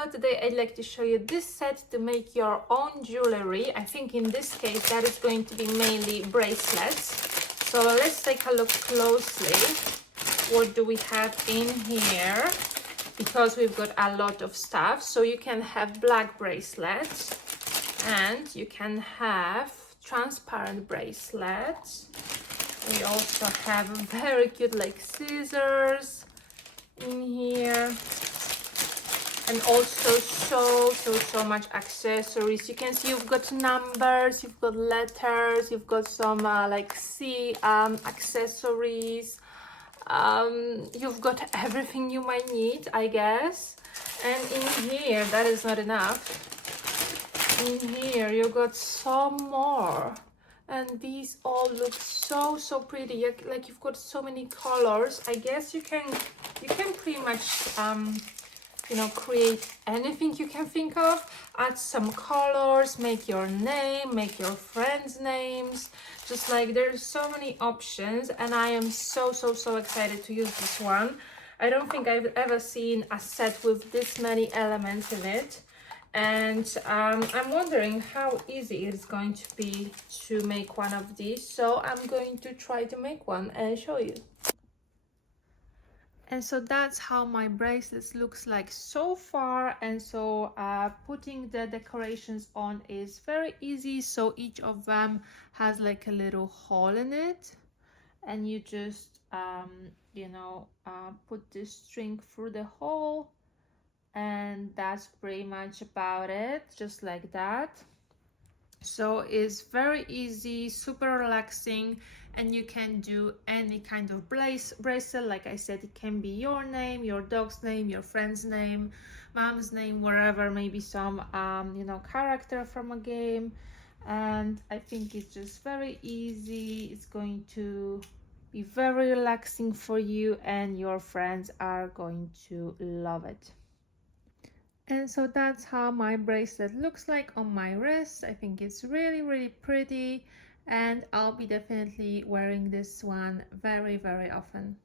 Hello, today I'd like to show you this set to make your own jewelry. I think in this case that is going to be mainly bracelets. So let's take a look closely. What do we have in here? Because we've got a lot of stuff. So you can have black bracelets and you can have transparent bracelets. We also have very cute like scissors in here. And also so much accessories. You can see you've got numbers, you've got letters, you've got some like C accessories. You've got everything you might need, I guess. And in here, that is not enough. In here, you got some more. And these all look so pretty. Like you've got so many colors. I guess you can pretty much you know, create anything you can think of, add some colors, make your name, make your friends' names, just like there's so many options, and I am so excited to use this one. I don't think I've ever seen a set with this many elements in it, and I'm wondering how easy it's going to be to make one of these, so I'm going to try to make one and show you. And so that's how my bracelets looks like so far. And so putting the decorations on is very easy. So each of them has like a little hole in it, and you just you know, put this string through the hole, and that's pretty much about it, just like that. So it's very easy, super relaxing, and you can do any kind of bracelet. Like I said, it can be your name, your dog's name, your friend's name, mom's name, wherever, maybe some you know, character from a game. And I think it's just very easy. It's going to be very relaxing for you, and your friends are going to love it. And so that's how my bracelet looks like on my wrist. I think it's really pretty, and I'll be definitely wearing this one very often.